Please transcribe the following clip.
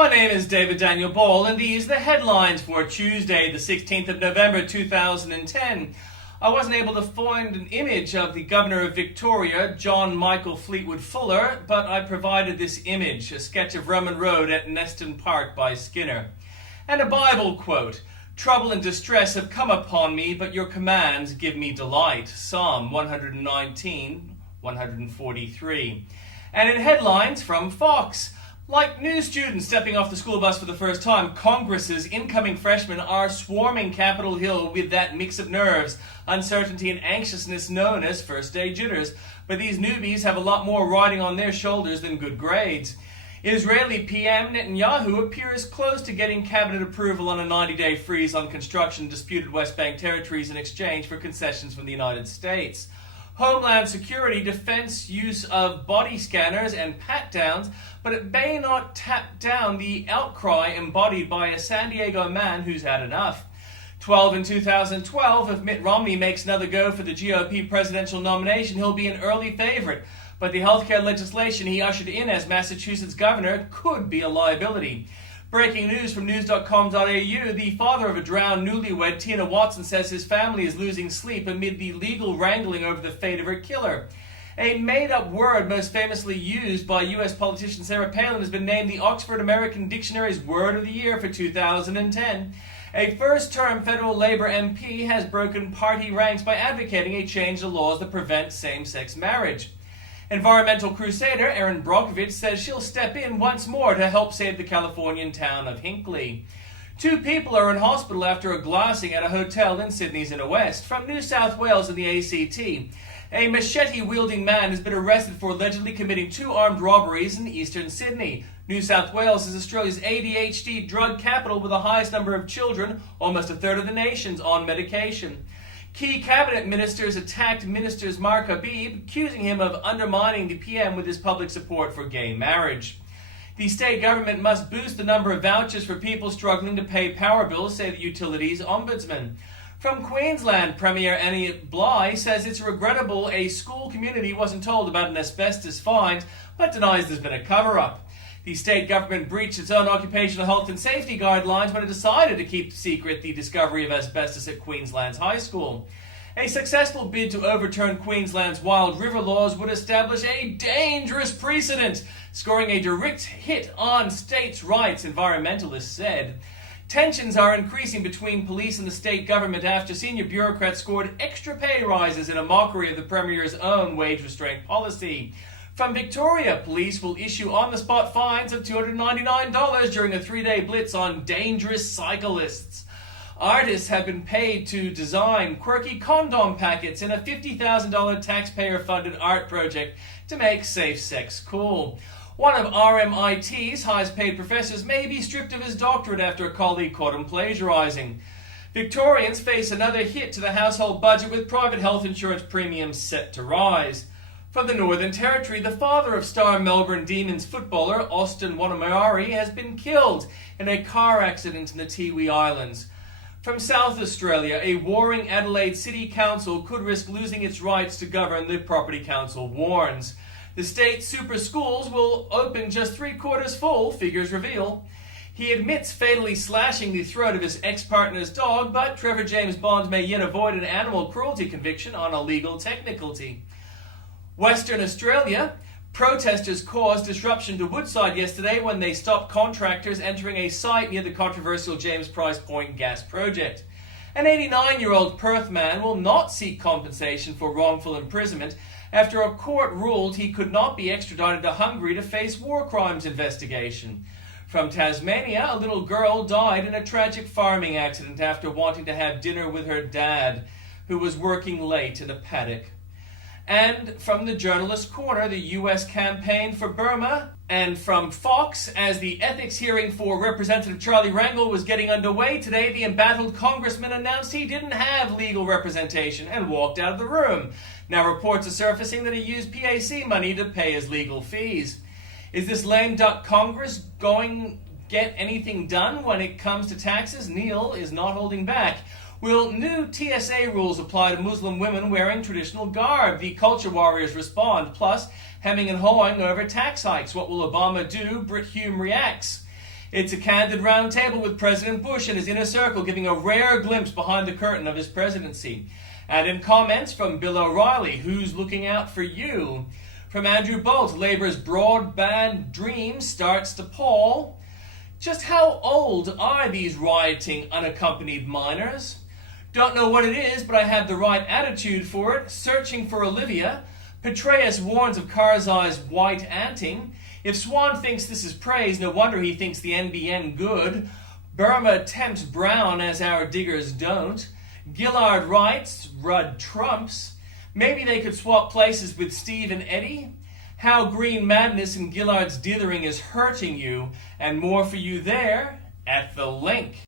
My name is David Daniel Ball, and these are the headlines for Tuesday, the 16th of November 2010. I wasn't able to find an image of the Governor of Victoria, John Michael Fleetwood Fuller, but I provided this image, a sketch of Roman Road at Neston Park by Skinner. And a Bible quote, "Trouble and distress have come upon me, but your commands give me delight." Psalm 119, 143. And in headlines from Fox, like new students stepping off the school bus for the first time, Congress's incoming freshmen are swarming Capitol Hill with that mix of nerves, uncertainty, and anxiousness known as first-day jitters. But these newbies have a lot more riding on their shoulders than good grades. Israeli PM Netanyahu appears close to getting cabinet approval on a 90-day freeze on construction in disputed West Bank territories in exchange for concessions from the United States. Homeland Security defense use of body scanners and pat-downs, but it may not tap down the outcry embodied by a San Diego man who's had enough. 12 in 2012, if Mitt Romney makes another go for the GOP presidential nomination, he'll be an early favorite. But the healthcare legislation he ushered in as Massachusetts governor could be a liability. Breaking news from news.com.au, the father of a drowned newlywed, Tina Watson, says his family is losing sleep amid the legal wrangling over the fate of her killer. A made-up word most famously used by U.S. politician Sarah Palin has been named the Oxford American Dictionary's Word of the Year for 2010. A first-term federal Labor MP has broken party ranks by advocating a change to laws that prevent same-sex marriage. Environmental crusader Erin Brockovich says she'll step in once more to help save the Californian town of Hinckley. 2 people are in hospital after a glassing at a hotel in Sydney's inner west. From New South Wales and the ACT, a machete-wielding man has been arrested for allegedly committing 2 armed robberies in eastern Sydney. New South Wales is Australia's ADHD drug capital with the highest number of children, almost a third of the nation's on medication. Key cabinet ministers attacked Minister Mark Habib, accusing him of undermining the PM with his public support for gay marriage. The state government must boost the number of vouchers for people struggling to pay power bills, say the Utilities Ombudsman. From Queensland, Premier Annie Bligh says it's regrettable a school community wasn't told about an asbestos find, but denies there's been a cover-up. The state government breached its own occupational health and safety guidelines when it decided to keep secret the discovery of asbestos at Queensland's high school. A successful bid to overturn Queensland's wild river laws would establish a dangerous precedent, scoring a direct hit on states' rights, environmentalists said. Tensions are increasing between police and the state government after senior bureaucrats scored extra pay rises in a mockery of the Premier's own wage restraint policy. From Victoria, police will issue on-the-spot fines of $299 during a 3-day blitz on dangerous cyclists. Artists have been paid to design quirky condom packets in a $50,000 taxpayer-funded art project to make safe sex cool. One of RMIT's highest-paid professors may be stripped of his doctorate after a colleague caught him plagiarizing. Victorians face another hit to the household budget with private health insurance premiums set to rise. From the Northern Territory, the father of star Melbourne Demons footballer Austin Wanamari has been killed in a car accident in the Tiwi Islands. From South Australia, a warring Adelaide City Council could risk losing its rights to govern, the Property Council warns. The state's super schools will open just 3/4 full, figures reveal. He admits fatally slashing the throat of his ex-partner's dog, but Trevor James Bond may yet avoid an animal cruelty conviction on a legal technicality. Western Australia, protesters caused disruption to Woodside yesterday when they stopped contractors entering a site near the controversial James Price Point gas project. An 89-year-old Perth man will not seek compensation for wrongful imprisonment after a court ruled he could not be extradited to Hungary to face war crimes investigation. From Tasmania, a little girl died in a tragic farming accident after wanting to have dinner with her dad, who was working late in a paddock. And from the Journalist Corner, the U.S. campaign for Burma. And from Fox, as the ethics hearing for Representative Charlie Rangel was getting underway today, the embattled congressman announced he didn't have legal representation and walked out of the room. Now reports are surfacing that he used PAC money to pay his legal fees. Is this lame duck Congress going to get anything done when it comes to taxes? Neil is not holding back. Will new TSA rules apply to Muslim women wearing traditional garb? The culture warriors respond. Plus, hemming and hawing over tax hikes. What will Obama do? Brit Hume reacts. It's a candid roundtable with President Bush and his inner circle, giving a rare glimpse behind the curtain of his presidency. And in comments from Bill O'Reilly, who's looking out for you? From Andrew Bolt, Labour's broadband dream starts to pall. Just how old are these rioting unaccompanied minors? Don't know what it is, but I have the right attitude for it. Searching for Olivia. Petraeus warns of Karzai's white anting. If Swan thinks this is praise, no wonder he thinks the NBN good. Burma tempts Brown as our diggers don't. Gillard writes, Rudd trumps. Maybe they could swap places with Steve and Eddie. How green madness in Gillard's dithering is hurting you, and more for you there at the link.